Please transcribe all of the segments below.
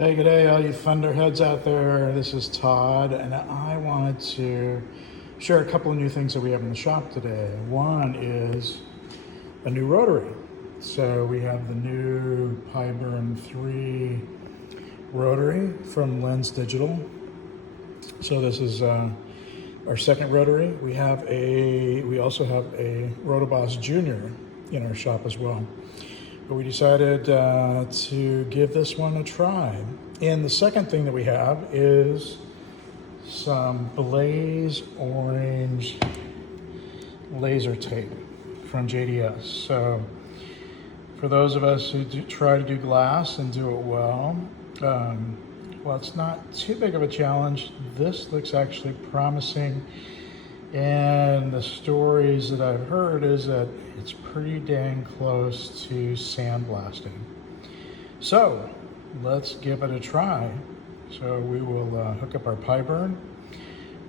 Hey, good day, all you thunderheads out there. This is Todd, and I wanted to share a couple of new things that we have in the shop today. One is a new rotary. So we have the new Pyburn 3 rotary from Lens Digital. So this is our second rotary. We also have a Rotoboss Junior in our shop as well. But we decided to give this one a try. And the second thing that we have is some Blaze Orange laser tape from JDS. So for those of us who try to do glass and do it well, well, it's not too big of a challenge. This looks actually promising. And the stories that I've heard is that it's pretty dang close to sandblasting. So let's give it a try. So we will hook up our Pyburn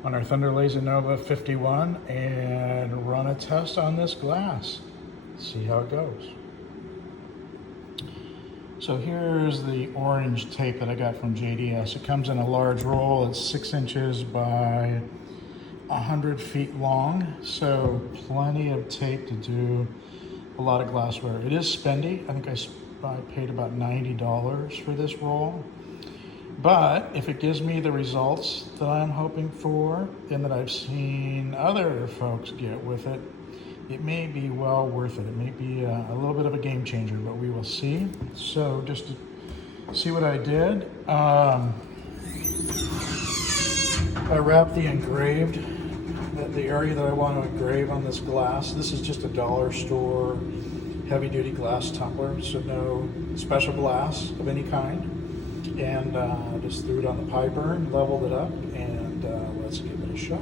on our Thunder Laser Nova 51 and run a test on this glass. See how it goes. So here's the orange tape that I got from JDS. It comes in a large roll. It's 6 inches by 100 feet long, so plenty of tape to do a lot of glassware. It is spendy. I think I paid about $90 for this roll. But if it gives me the results that I'm hoping for and that I've seen other folks get with it, it may be well worth it. It may be a little bit of a game changer, but we will see. So just to see what I did, I wrapped the engraved, the area that I want to engrave on this glass. This is just a dollar store heavy duty glass tumbler, so no special glass of any kind. And just threw it on the Pyburn, leveled it up, and let's give it a shot.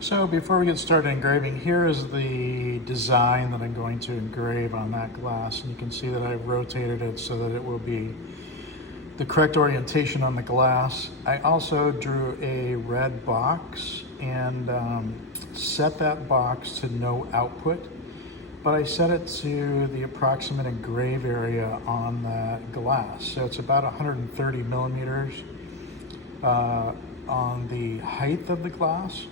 So before we get started engraving, here is the design that I'm going to engrave on that glass. And you can see that I've rotated it so that it will be the correct orientation on the glass. I also drew a red box and set that box to no output, but I set it to the approximate engrave area on that glass. So it's about 130 millimeters on the height of the glass.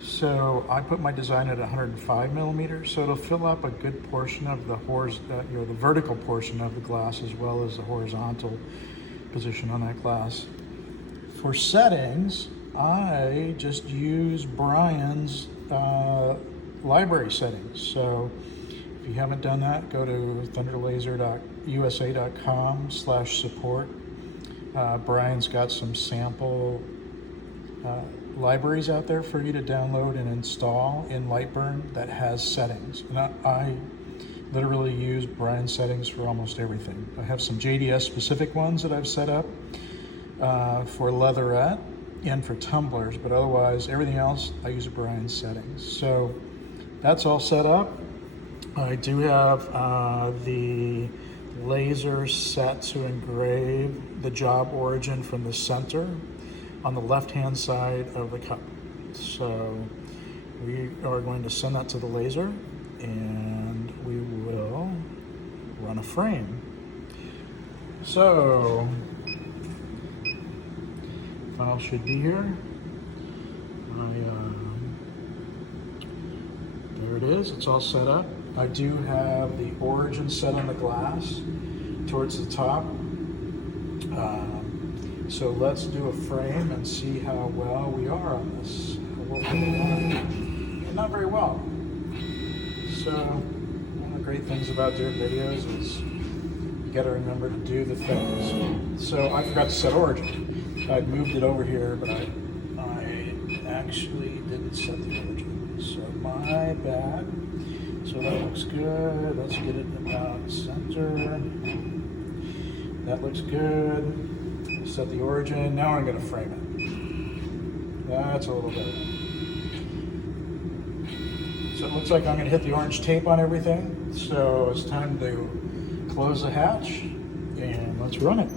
So I put my design at 105 millimeters, so it'll fill up a good portion of the the vertical portion of the glass as well as the horizontal position on that glass. For settings, I just use Brian's library settings. So if you haven't done that, go to thunderlaser.usa.com/support. Brian's got some sample libraries out there for you to download and install in Lightburn that has settings. And I literally use Brian's settings for almost everything. I have some JDS specific ones that I've set up for leatherette and for tumblers, but otherwise everything else I use Brian's settings. So that's all set up. I do have the laser set to engrave the job origin from the center on the left-hand side of the cup. So we are going to send that to the laser and we will run a frame. So file should be here. There it is, it's all set up. I do have the origin set on the glass towards the top. So let's do a frame and see how well we are on this. Not very well. So one of the great things about doing videos is you gotta remember to do the things. So I forgot to set origin. I moved it over here, but I actually didn't set the origin. So my bad. So that looks good. Let's get it about center. That looks good. Set the origin. Now I'm going to frame it. That's a little better. So it looks like I'm going to hit the orange tape on everything. So it's time to close the hatch and let's run it.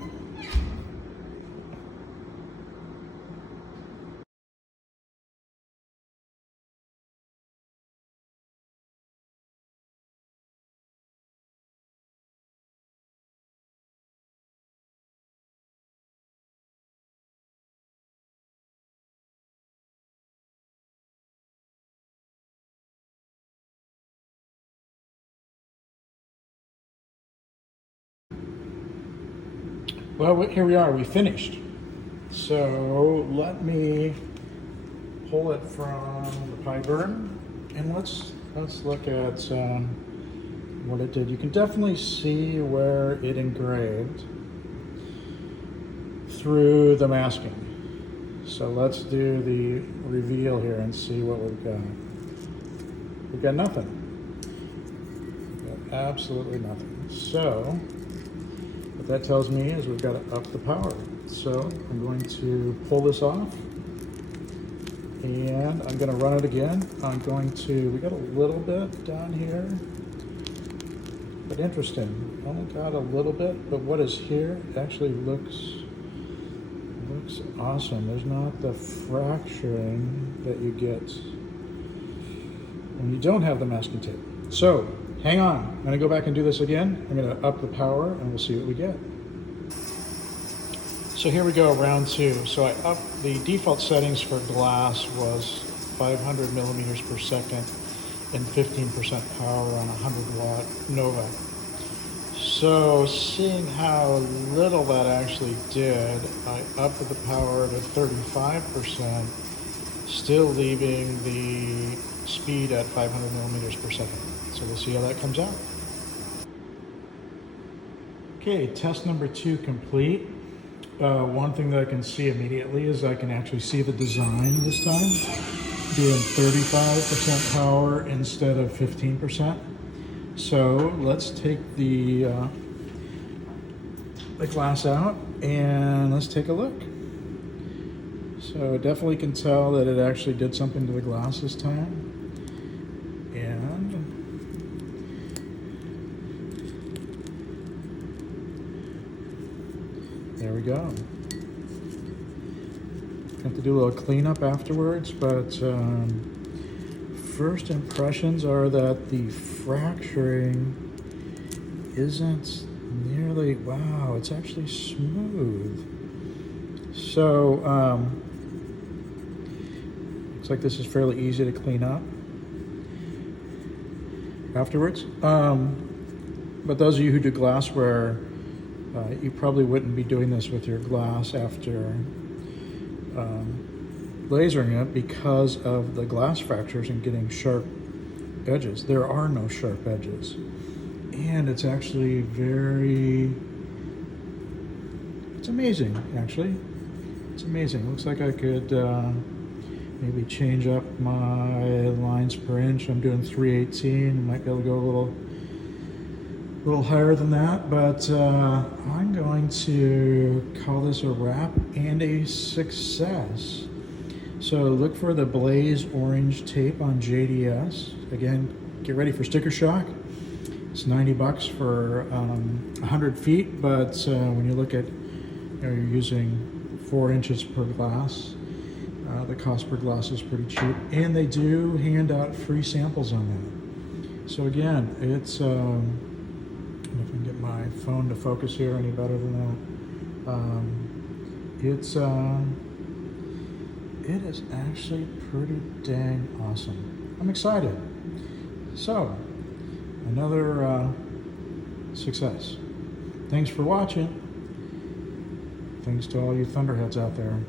Well, here we are, we finished. So let me pull it from the pie burn and let's look at what it did. You can definitely see where it engraved through the masking. So let's do the reveal here and see what we've got. We've got nothing. We've got absolutely nothing. So what that tells me is we've got to up the power. So I'm going to pull this off and I'm going to run it again. We got a little bit down here, but interesting. Only got a little bit, but what is here actually looks awesome. There's not the fracturing that you get when you don't have the masking tape. So hang on, I'm going to go back and do this again. I'm going to up the power and we'll see what we get. So here we go, round two. So I upped the default settings for glass was 500 millimeters per second and 15% power on a 100 watt Nova. So seeing how little that actually did, I upped the power to 35%, still leaving the speed at 500 millimeters per second. So we'll see how that comes out. Okay, test number 2 complete. One thing that I can see immediately is I can actually see the design this time, doing 35% power instead of 15%. So let's take the glass out and let's take a look. So definitely can tell that it actually did something to the glass this time. And there we go. Have to do a little cleanup afterwards, but first impressions are that the fracturing isn't nearly, wow, it's actually smooth. So looks like this is fairly easy to clean up afterwards. But those of you who do glassware, you probably wouldn't be doing this with your glass after lasering it because of the glass fractures and getting sharp edges. There are no sharp edges. And it's actually it's amazing, actually. It's amazing. Looks like I could maybe change up my lines per inch. I'm doing 318. Might be able to go a little higher than that, but I'm going to call this a wrap and a success. So look for the Blaze Orange tape on JDS. Again, get ready for sticker shock. It's $90 for 100 feet, but when you look at, you're using 4 inches per glass, the cost per glass is pretty cheap, and they do hand out free samples on that. So again, it's if I can get my phone to focus here any better than that, it is actually pretty dang awesome. I'm excited. So another success. Thanks for watching. Thanks to all you thunderheads out there.